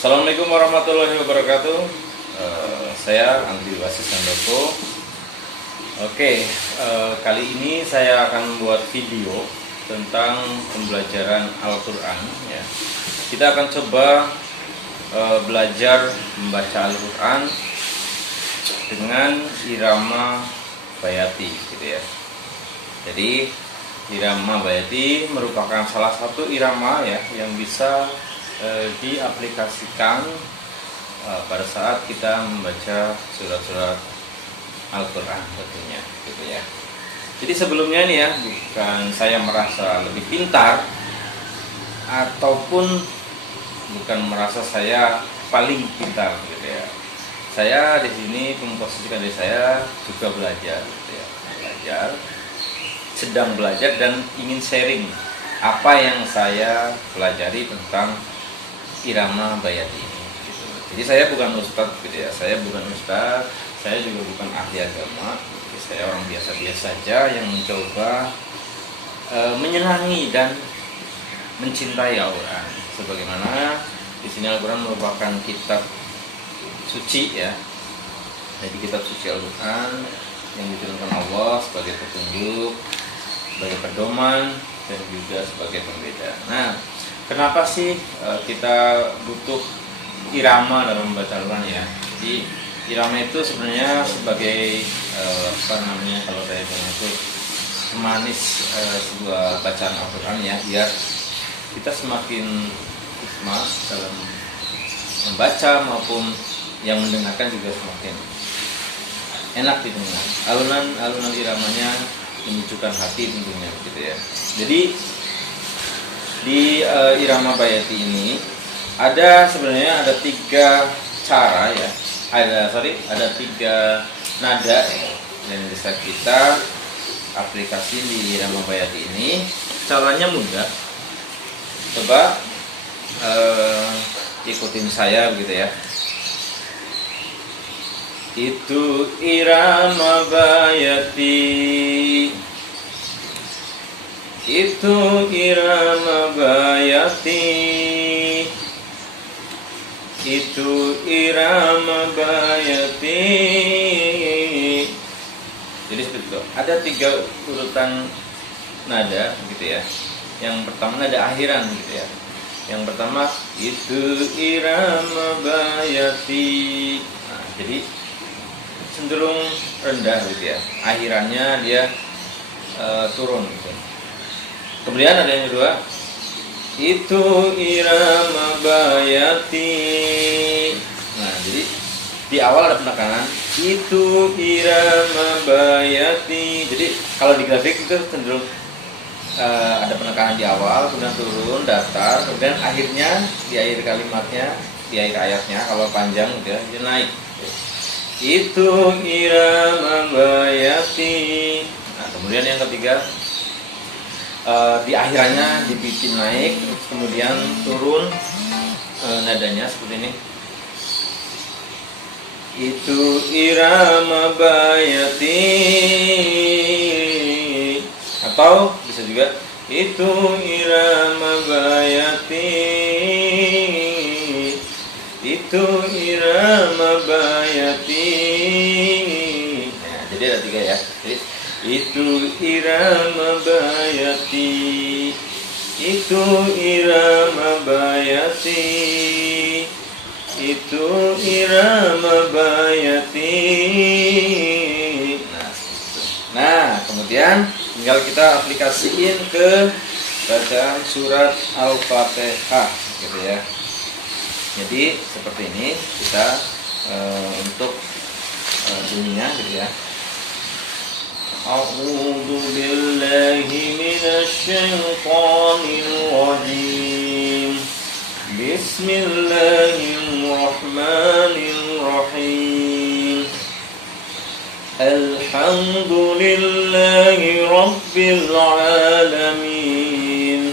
Assalamualaikum warahmatullahi wabarakatuh. Saya Andri Wasis Handoko. Kali ini saya akan membuat video tentang pembelajaran Al-Quran. Ya. Kita akan coba belajar membaca Al-Quran dengan irama bayati, gitu ya. Jadi irama bayati merupakan salah satu irama ya yang bisa diaplikasikan pada saat kita membaca surat-surat Al-Quran tentunya, gitu ya. Jadi sebelumnya nih ya, bukan saya merasa lebih pintar ataupun bukan merasa saya paling pintar, gitu ya. Saya di sini memposisikan diri saya juga belajar, gitu ya. Sedang belajar dan ingin sharing apa yang saya pelajari tentang irama bayati ini, gitu. Jadi saya bukan ustadz, gitu ya. Saya bukan ustadz, saya juga bukan ahli agama. Saya orang biasa-biasa saja yang mencoba menyenangi dan mencintai Al-Quran. Sebagaimana di sini Al-Quran merupakan kitab suci ya. Jadi kitab suci Al-Quran yang diturunkan Allah sebagai petunjuk, sebagai pedoman, dan juga sebagai pembeda. Nah, kenapa sih kita butuh irama dalam membaca Al-Quran ya? Jadi irama itu sebenarnya sebagai kalau saya bilang itu pemanis sebuah bacaan Al-Quran ya, biar kita semakin hikmah dalam membaca maupun yang mendengarkan juga semakin enak didengar. Alunan iramanya menyejukkan hati tentunya, gitu ya. Jadi di irama bayati ini sebenarnya ada tiga cara ya, ada tiga nada yang bisa kita aplikasi di irama bayati ini. Caranya mudah, coba ikutin saya gitu ya. Itu irama bayati, itu irama bayati, itu irama bayati. Jadi seperti itu. Ada tiga urutan nada gitu ya. Yang pertama nada akhiran gitu ya. Yang pertama itu irama bayati. Nah, jadi cenderung rendah gitu ya. Akhirannya dia turun gitu. Kemudian ada yang kedua, itu irama bayati. Nah, jadi di awal ada penekanan, itu irama bayati. Jadi kalau di grafik itu cenderung ada penekanan di awal, kemudian turun, datar, kemudian akhirnya di akhir kalimatnya, di akhir ayatnya kalau panjang gitu ya, dia naik. Itu irama bayati. Nah, kemudian yang ketiga, di akhirannya dibikin naik, kemudian turun nadanya seperti ini. Itu irama bayati, atau bisa juga itu irama bayati, itu irama bayati. Nah, jadi ada tiga ya. Jadi, itu irama bayati, itu irama bayati, itu irama bayati. Nah, kemudian tinggal kita aplikasiin ke bacaan surat Al-Fatihah, gitu ya. Jadi seperti ini kita untuk bunyinya, gitu ya. A'udzu billahi minasy syaithanir rajim. Bismillahirrahmanirrahim. Alhamdulillahi rabbil alamin.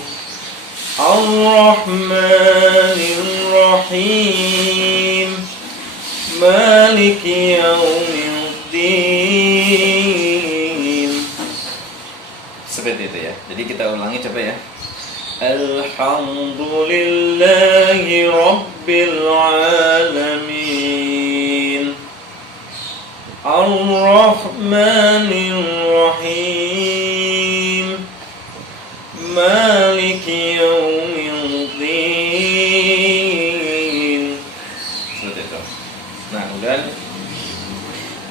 Ar-Rahmanir Rahim. Maliki yaumiddin. Seperti itu ya. Jadi kita ulangi coba ya. Alhamdulillahi rabbil Rabbil Alamin Ar-Rahmanir Rahim Maliki Yaumiddin. Seperti itu. Nah, kemudian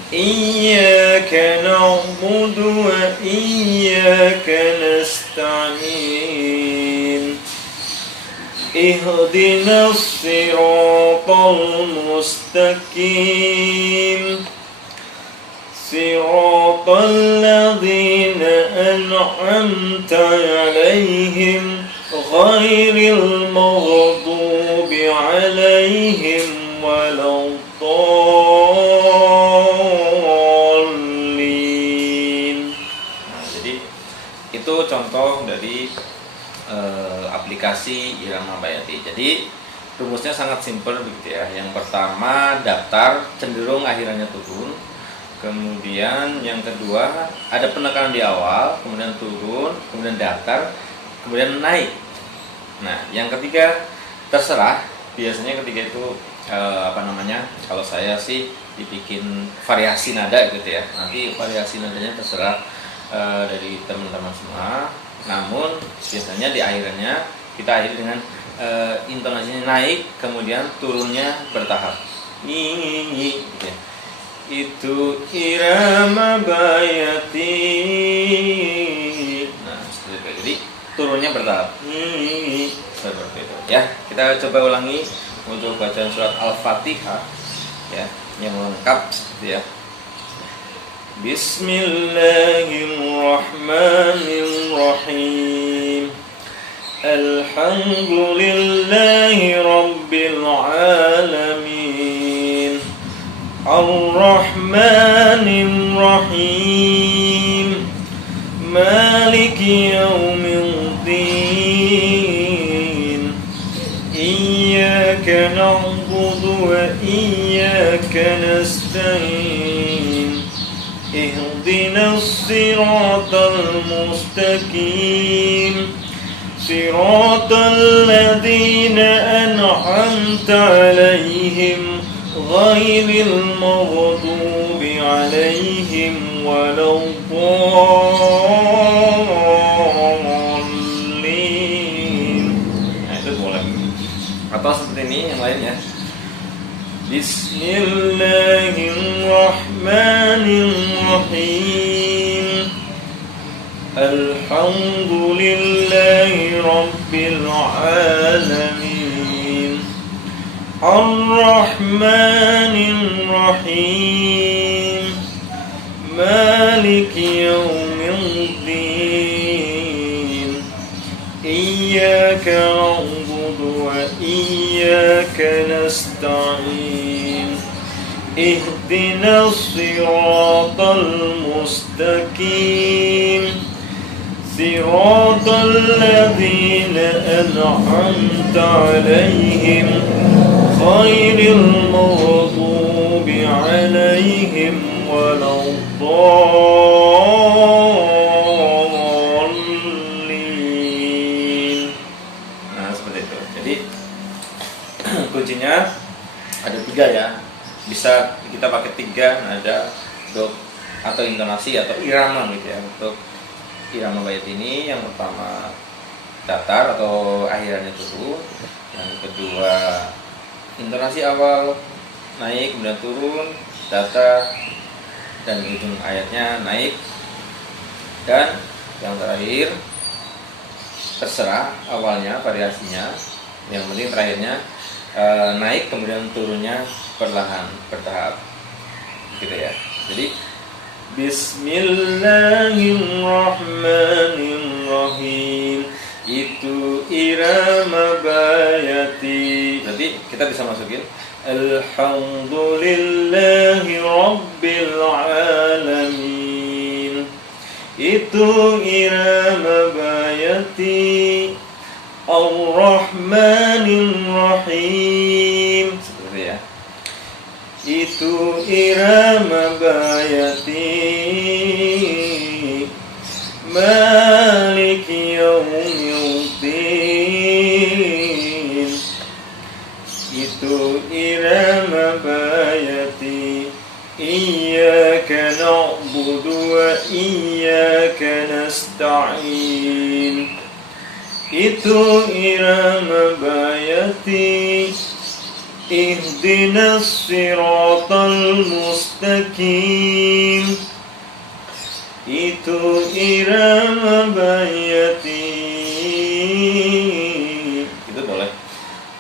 Iyyaka na'budu wa iyyaka nasta'in Ihdinas siratal mustaqim Siratal ladzina an'amta 'alaihim ghairil maghdubi 'alaihim waladdallin. Nah, jadi itu contoh dari aplikasi Irama Bayati. Jadi rumusnya sangat simpel begitu ya. Yang pertama datar cenderung akhirannya turun. Kemudian yang kedua ada penekanan di awal, kemudian turun, kemudian datar, kemudian naik. Nah, yang ketiga terserah. Biasanya ketiga itu kalau saya sih dibikin variasi nada gitu ya. Nanti variasi nadanya terserah dari teman-teman semua. Namun biasanya di akhirannya kita akhiri dengan intonasinya naik, kemudian turunnya bertahap. Gitu ya. Itu Irama Bayati. Nah, seperti itu. Jadi turunnya bertahap. Seperti itu. Ya, kita coba ulangi untuk bacaan surat Al-Fatihah ya, yang lengkap ya. Bismillahirrahmanirrahim. Alhamdulillahi Rabbil Alamin Ar-Rahmanir Rahim Maliki Yaumiddin Iyyaka na'budu wa iyyaka nasta'in Ihdinas siratal mustaqim Siratal ladzina an'amta 'alaihim ghairil maghdubi 'alaihim waladdallin. Nah, itu boleh. Atau seperti ini yang lainnya. Bismillahirrahmanirrahim. Alhamdulillahi Rabbil Alamin Ar-Rahmanir Rahim Maliki Yaumiddin Iyyaka na'budu wa iyyaka nasta'in Ihdinas siratal mustaqim Siratal ladzina an'amta 'alaihim ghairil maghdubi 'alaihim waladdallin. Nah, seperti itu. Jadi kuncinya ada 3 ya. Bisa kita pakai 3 nada do atau intonasi atau irama gitu ya. Untuk Irama Bayat ini yang pertama datar atau akhirannya turun, yang kedua intonasi awal naik kemudian turun, datar, dan ujung ayatnya naik, dan yang terakhir terserah awalnya variasinya, yang penting terakhirnya naik kemudian turunnya perlahan bertahap gitu ya. Jadi Bismillahirrahmanirrahim. Itu Irama Bayati. Nanti kita bisa masukin Alhamdulillahi Rabbil Alamin. Itu Irama Bayati. Ar-Rahmanir Rahim. Seperti ya. Itu Irama Bayati Maliki Yaumiddin. itu irama bayati iyyaka na'budu wa iyyaka nasta'in. Itu irama bayati ihdinas siratal mustaqim. Itu irama bayati, itu boleh.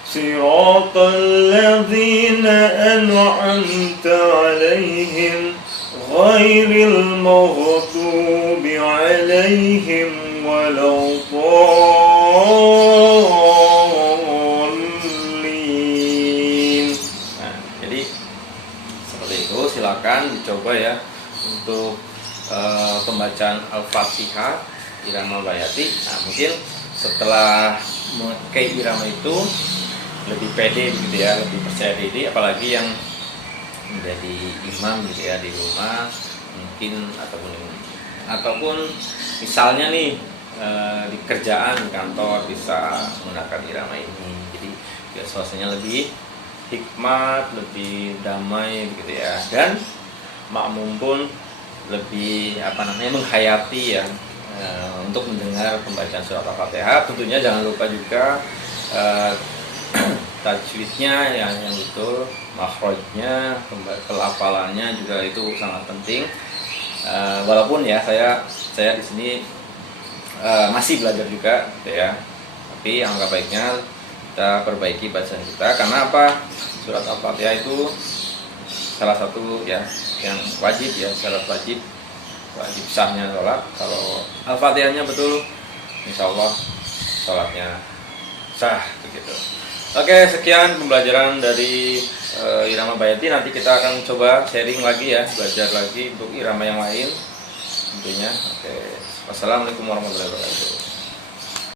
Siratal ladzina an'amta 'alaihim ghairil maghdubi 'alaihim waladdallin. Nah, jadi seperti itu, silakan dicoba ya untuk pembacaan Al-Fatihah irama bayati. Nah, mungkin setelah memakai irama itu lebih pede gitu ya, lebih percaya diri, apalagi yang menjadi imam gitu ya di rumah mungkin, ataupun misalnya nih di kerjaan kantor bisa menggunakan irama ini. Jadi biar suasananya lebih hikmat, lebih damai gitu ya, dan makmum pun lebih menghayati ya untuk mendengar pembacaan surat Al-Fatihah. Tentunya jangan lupa juga tajwidnya yang betul, makhrajnya, pelafalannya juga itu sangat penting. Walaupun ya saya di sini masih belajar juga gitu ya, tapi alangkah baiknya kita perbaiki bacaan kita, karena apa? Surat Al-Fatihah itu salah satu ya yang wajib ya, syarat wajib sahnya sholat. Kalau Al-Fatihahnya betul, insya Allah sholatnya sah begitu. Oke, sekian pembelajaran dari irama bayati. Nanti kita akan coba sharing lagi ya, belajar lagi untuk irama yang lain tentunya. Oke, wassalamualaikum warahmatullahi wabarakatuh.